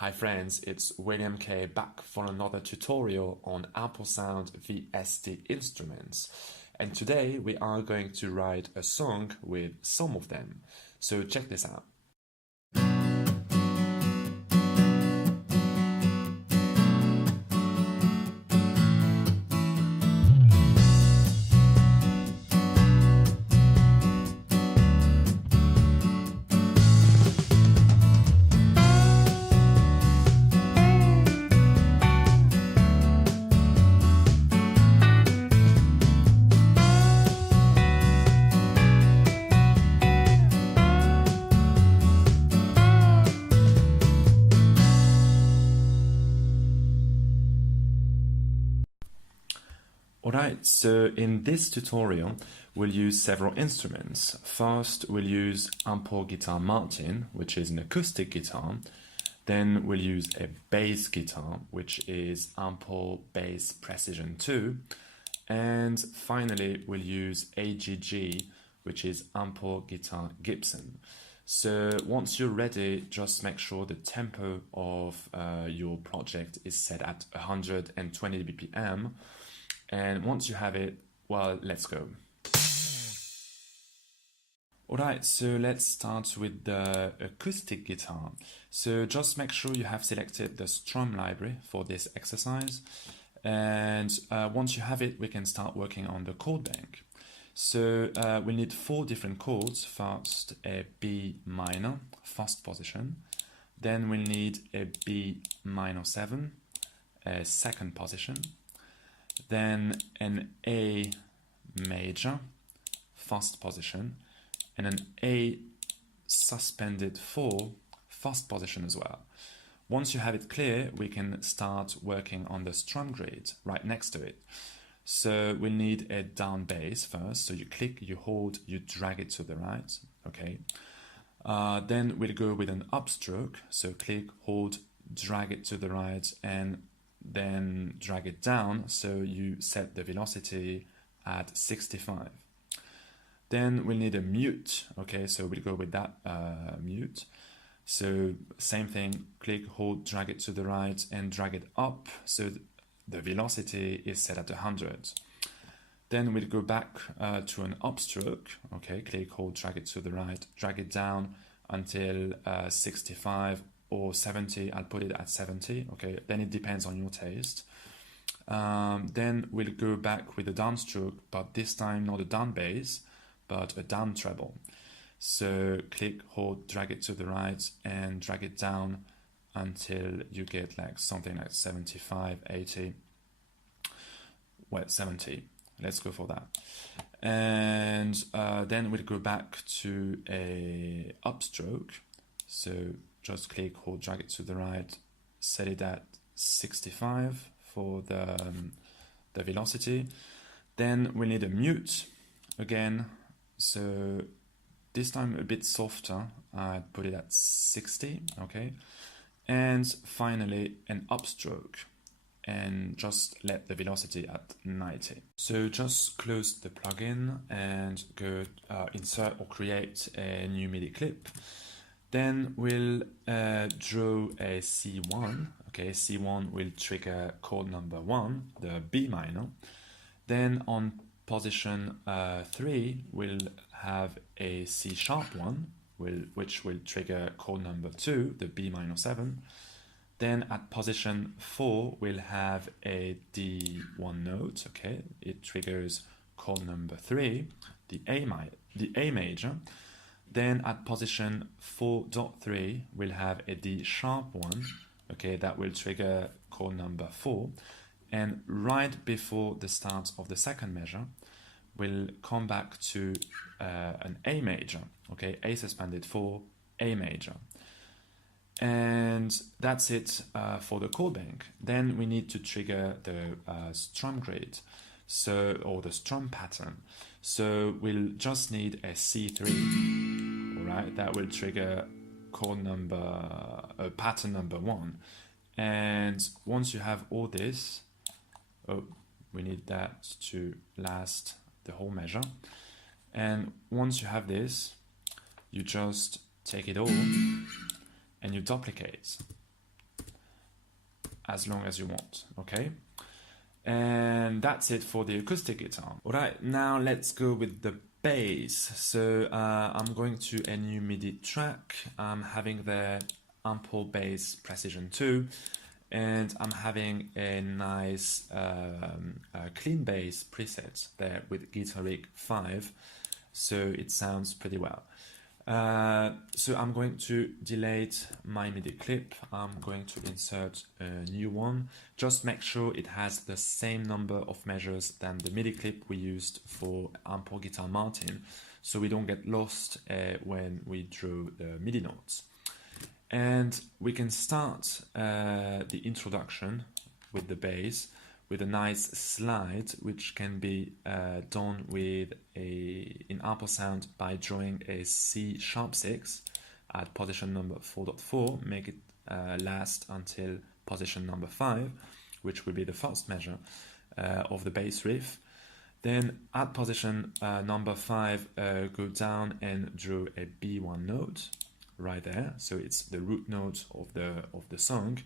Hi friends, it's William K back for another tutorial on AmpleSound VST instruments. And today we are going to write a song with some of them. So check this out. Alright, so in this tutorial, we'll use several instruments. First, we'll use Ample Guitar Martin, which is an acoustic guitar. Then we'll use a bass guitar, which is Ample Bass Precision 2. And finally, we'll use AGG, which is Ample Guitar Gibson. So once you're ready, just make sure the tempo of your project is set at 120 BPM. And once you have it, well, let's go. Alright, so let's start with the acoustic guitar. So just make sure you have selected the strum library for this exercise. And once you have it, we can start working on the chord bank. So we need 4 different chords. First, a B minor, first position. Then we'll need a B minor 7, a second position. Then an A major, first position, and an A suspended 4, first position as well. Once you have it clear, we can start working on the strum grid right next to it. So we need a down bass first. So you click, you hold, you drag it to the right. Okay. Then we'll go with an upstroke. So click, hold, drag it to the right, and then drag it down, so you set the velocity at 65. Then we'll need a mute. Okay, so we'll go with that mute. So same thing, click, hold, drag it to the right and drag it up, so the velocity is set at 100. Then we'll go back to an upstroke. Okay, click, hold, drag it to the right, drag it down until 65 or 70. I'll put it at 70. Okay, then it depends on your taste. Then we'll go back with a downstroke, but this time not a down bass, but a down treble. So click, hold, drag it to the right and drag it down until you get like something like 75, 80, well, 70. Let's go for that. And then we'll go back to a upstroke. So just click, hold, drag it to the right, set it at 65 for the velocity. Then we need a mute again. So this time a bit softer. I put it at 60. Okay. And finally an upstroke, and just let the velocity at 90. So just close the plugin and go insert or create a new MIDI clip. Then we'll draw a C1. Okay, C1 will trigger chord number 1, the B minor. Then on position 3, we'll have a C sharp 1, which will trigger chord number 2, the B minor 7. Then at position 4, we'll have a D1 note. Okay, it triggers chord number 3, the A major. Then at position 4.3, we'll have a D sharp 1, okay, that will trigger chord number 4. And right before the start of the second measure, we'll come back to an A major, okay, A suspended 4, A major. And that's it for the chord bank. Then we need to trigger the strum grid, or the strum pattern. So we'll just need a C3, all right, that will trigger chord number, pattern number 1. And once you have all this, we need that to last the whole measure. And once you have this, you just take it all and you duplicate. as long as you want, okay? And that's it for the acoustic guitar. All right, now let's go with the bass. So I'm going to a new MIDI track. I'm having the Ample Bass Precision 2, and I'm having a nice clean bass preset there with Guitar Rig 5, so it sounds pretty well. So I'm going to delete my MIDI clip. I'm going to insert a new one. Just make sure it has the same number of measures than the MIDI clip we used for Ample Guitar Martin, so we don't get lost when we draw the MIDI notes. And we can start the introduction with the bass with a nice slide, which can be done with in AmpleSound by drawing a C#6 at position number 4.4, make it last until position number 5, which will be the first measure of the bass riff. Then at position number 5, go down and draw a B1 note right there. So it's the root note of the song,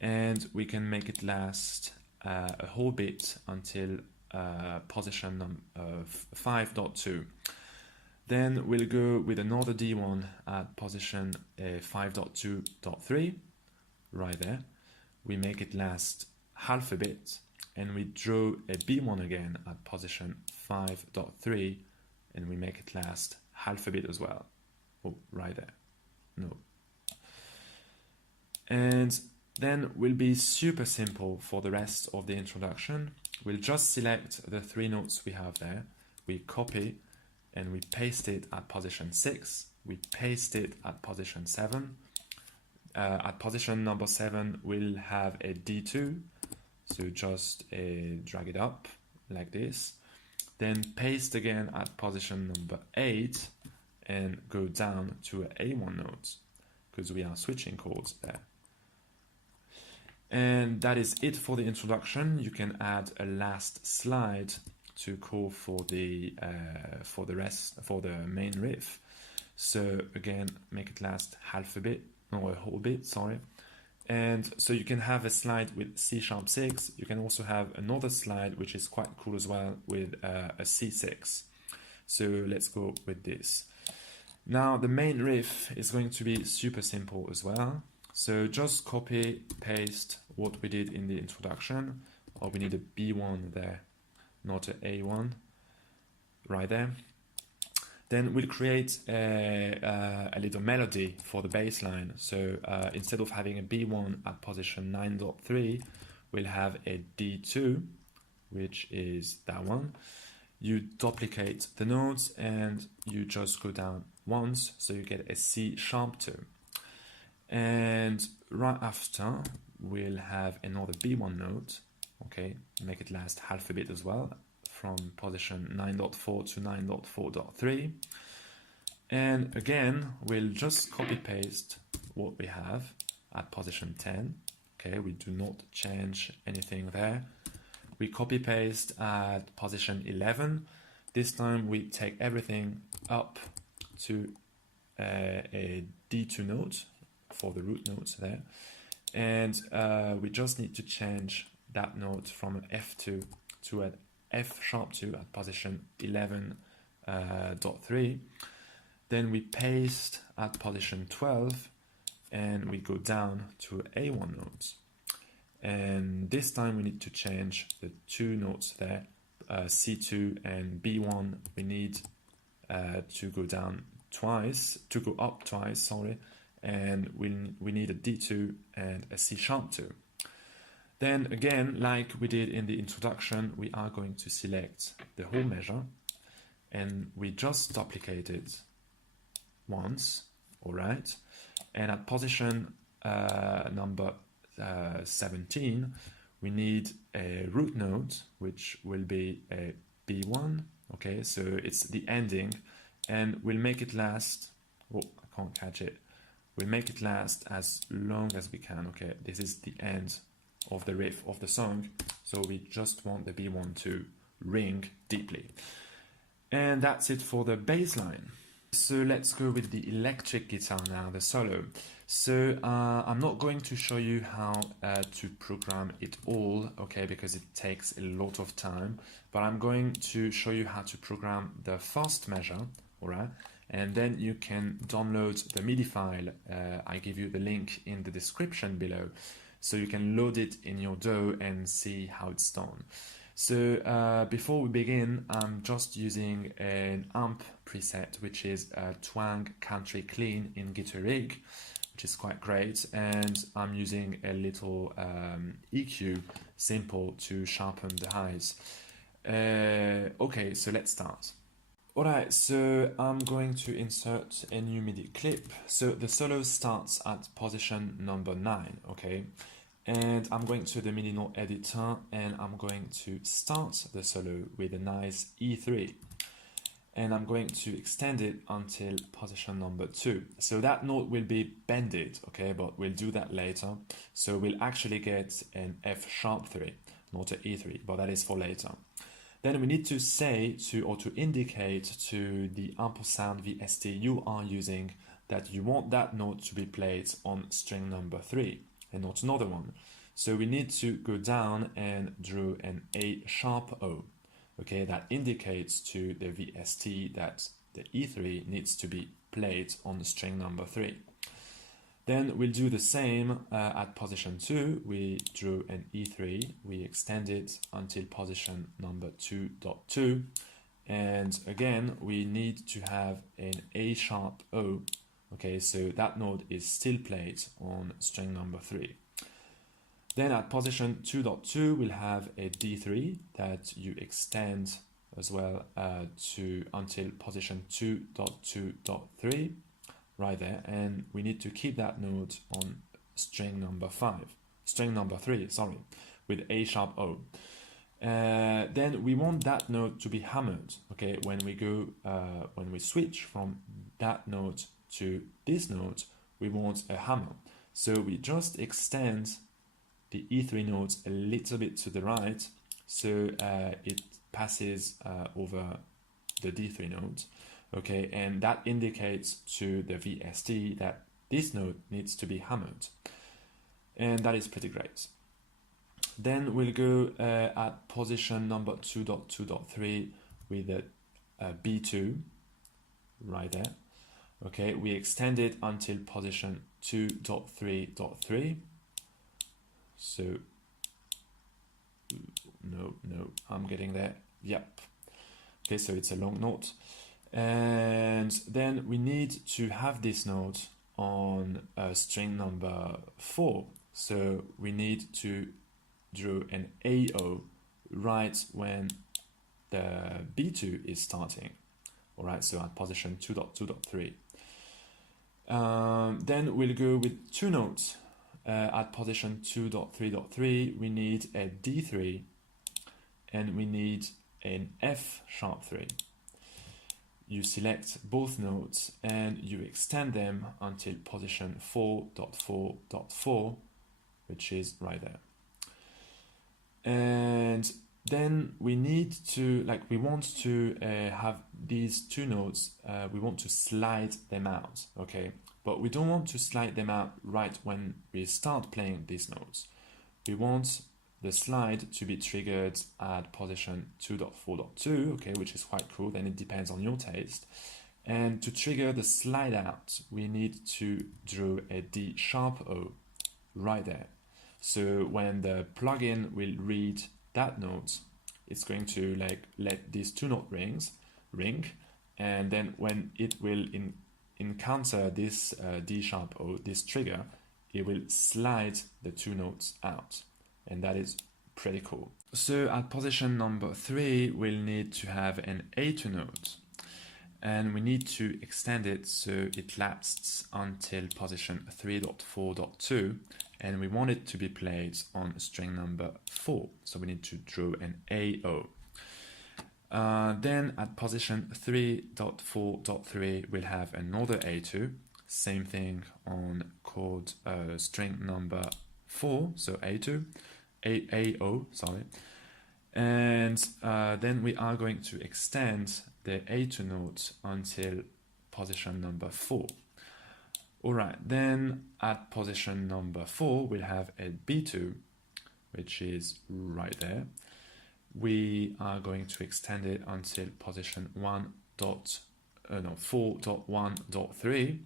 and we can make it last a whole bit until position 5.2. Then we'll go with another D1 at position 5.2.3 right there. We make it last half a bit, and we draw a B1 again at position 5.3, and we make it last half a bit as well. Oh, right there. No. And then will be super simple for the rest of the introduction. We'll just select the 3 notes we have there. We copy and we paste it at position 6. We paste it at position 7. At position number 7, we'll have a D2. So just drag it up like this. Then paste again at position number 8 and go down to an A1 note, because we are switching chords there. And that is it for the introduction. You can add a last slide to call for the main riff. So again, make it last half a bit, or a whole bit, sorry. And so you can have a slide with C#6. You can also have another slide, which is quite cool as well, with a C6. So let's go with this. Now the main riff is going to be super simple as well. So just copy, paste what we did in the introduction. Or we need a B1 there, not an A1, right there. Then we'll create a little melody for the bass line. So instead of having a B1 at position 9.3, we'll have a D2, which is that one. You duplicate the notes and you just go down once, so you get a C#2. And right after, we'll have another B1 note. Okay, make it last half a bit as well, from position 9.4 to 9.4.3. And again, we'll just copy paste what we have at position 10. Okay, we do not change anything there. We copy paste at position 11. This time we take everything up to a D2 note for the root notes there. And we just need to change that note from an F2 to an F#2 at position 11.3. Then we paste at position 12 and we go down to A1 notes. And this time we need to change the 2 notes there, C2 and B1. We need to go up twice, sorry. And we need a D2 and a C#2. Then again, like we did in the introduction, we are going to select the whole measure and we just duplicate it once, all right? And at position number 17, we need a root note, which will be a B1, okay? So it's the ending, and we'll make it last, oh, I can't catch it. We'll make it last as long as we can, okay? This is the end of the riff of the song, so we just want the B1 to ring deeply. And that's it for the bass line. So let's go with the electric guitar now, the solo. So I'm not going to show you how to program it all, okay, because it takes a lot of time, but I'm going to show you how to program the first measure, all right? And then you can download the MIDI file. I give you the link in the description below, so you can load it in your DAW and see how it's done. So before we begin, I'm just using an amp preset, which is a Twang Country Clean in Guitar Rig, which is quite great, and I'm using a little EQ simple to sharpen the highs. Okay, so let's start. Alright, so I'm going to insert a new MIDI clip. So the solo starts at position number 9, okay? And I'm going to the MIDI note editor and I'm going to start the solo with a nice E3. And I'm going to extend it until position number 2. So that note will be bended, okay, but we'll do that later. So we'll actually get an F sharp 3, not an E3, but that is for later. Then we need to say to indicate to the AmpleSound VST you are using that you want that note to be played on string number 3 and not another one. So we need to go down and draw an A sharp O. Okay, that indicates to the VST that the E3 needs to be played on string number 3. Then we'll do the same at position 2. We drew an E3, we extend it until position number 2.2, and again we need to have an A sharp O. Okay, so that note is still played on string number 3. Then at position 2.2 we'll have a D3 that you extend as well to until position 2.2.3. right there, and we need to keep that note on string number 3, sorry, with A sharp O. Then we want that note to be hammered, okay, when we switch from that note to this note, we want a hammer. So we just extend the E3 note a little bit to the right, so it passes over the D3 note. Okay, and that indicates to the VST that this note needs to be hammered. And that is pretty great. Then we'll go at position number 2.2.3 with a B2 right there. Okay, we extend it until position 2.3.3. So, no, I'm getting there. Yep. Okay, so it's a long note. And then we need to have this note on string number 4. So we need to draw an AO right when the B2 is starting. Alright, so at position 2.2.3. Then we'll go with two notes. At position 2.3.3 we need a D3 and we need an F sharp 3. You select both notes and you extend them until position 4.4.4, which is right there. And then we need to, we want to have these two notes, we want to slide them out, okay? But we don't want to slide them out right when we start playing these notes. We want the slide to be triggered at position 2.4.2, okay, which is quite cool, then it depends on your taste. And to trigger the slide out, we need to draw a D sharp O right there. So when the plugin will read that note, it's going to let these two note ring, and then when it will encounter this D sharp O, this trigger, it will slide the two notes out. And that is pretty cool. So at position number 3, we'll need to have an A2 note. And we need to extend it so it lasts until position 3.4.2. And we want it to be played on string number 4. So we need to draw an AO. Then at position 3.4.3, we'll have another A2. Same thing on chord string number 4, so A2. AO, sorry, and then we are going to extend the A2 note until position number 4. Alright, then at position number 4 we'll have a B2, which is right there. We are going to extend it until position 4.1.3,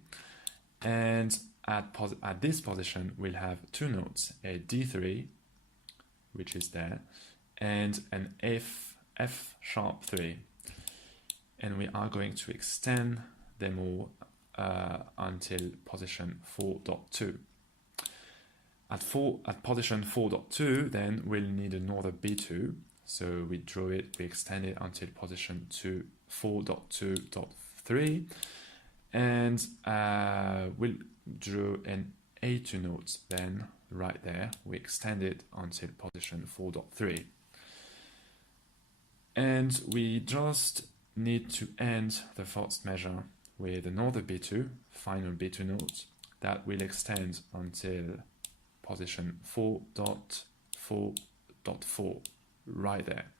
and at this position we'll have two notes, a D3, which is there, and an F sharp 3, and we are going to extend them all until position 4.2. At position 4.2, then we'll need another B2. So we draw it, we extend it until position 4.2.3, and we'll draw an A2 note then right there. We extend it until position 4.3. And we just need to end the first measure with another B2, final B2 note, that will extend until position 4.4.4. right there,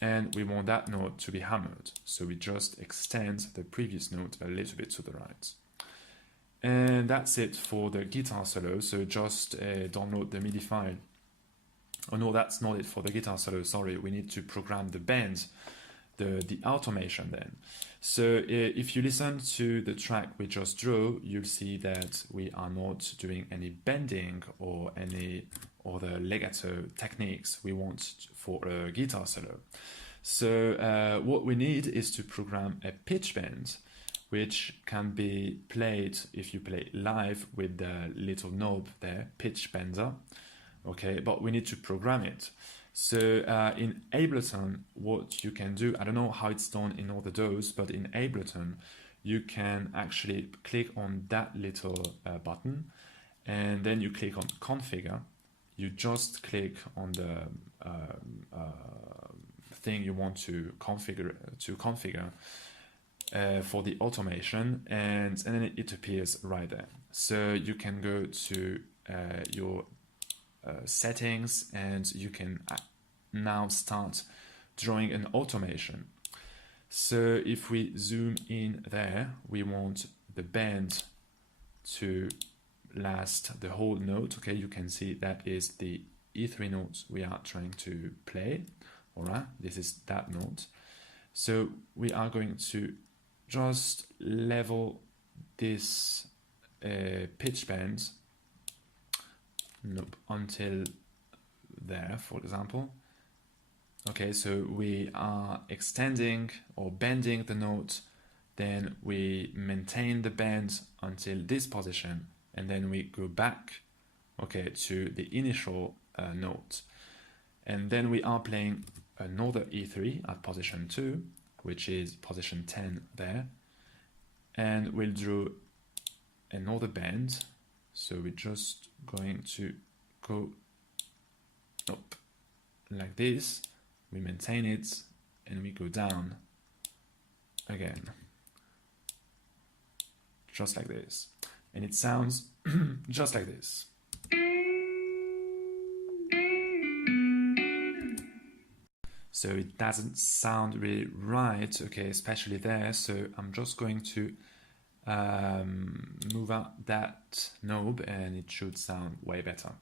and we want that note to be hammered, so we just extend the previous note a little bit to the right. And that's it for the guitar solo. So just download the MIDI file. Oh no, that's not it for the guitar solo, sorry, we need to program the bend, the automation then. So if you listen to the track we just drew, you'll see that we are not doing any bending or any other legato techniques we want for a guitar solo. So what we need is to program a pitch bend, which can be played if you play live with the little knob there, pitch bender. Okay, but we need to program it. So in Ableton, what you can do, I don't know how it's done in other DAWs, but in Ableton, you can actually click on that little button, and then you click on configure. You just click on the thing you want to configure for the automation, and then it appears right there. So you can go to your settings, and you can now start drawing an automation. So if we zoom in there, we want the bend to last the whole note. Okay, you can see that is the E3 note we are trying to play. All right, this is that note. So we are going to just level this pitch bend until there, for example. Okay, so we are extending or bending the note, then we maintain the bend until this position, and then we go back, okay, to the initial note. And then we are playing another E3 at position 2, which is position 10 there, and we'll draw another bend. So we're just going to go up like this, we maintain it, and we go down again, just like this. And it sounds just like this. So it doesn't sound really right, okay, especially there. So I'm just going to move out that knob, and it should sound way better.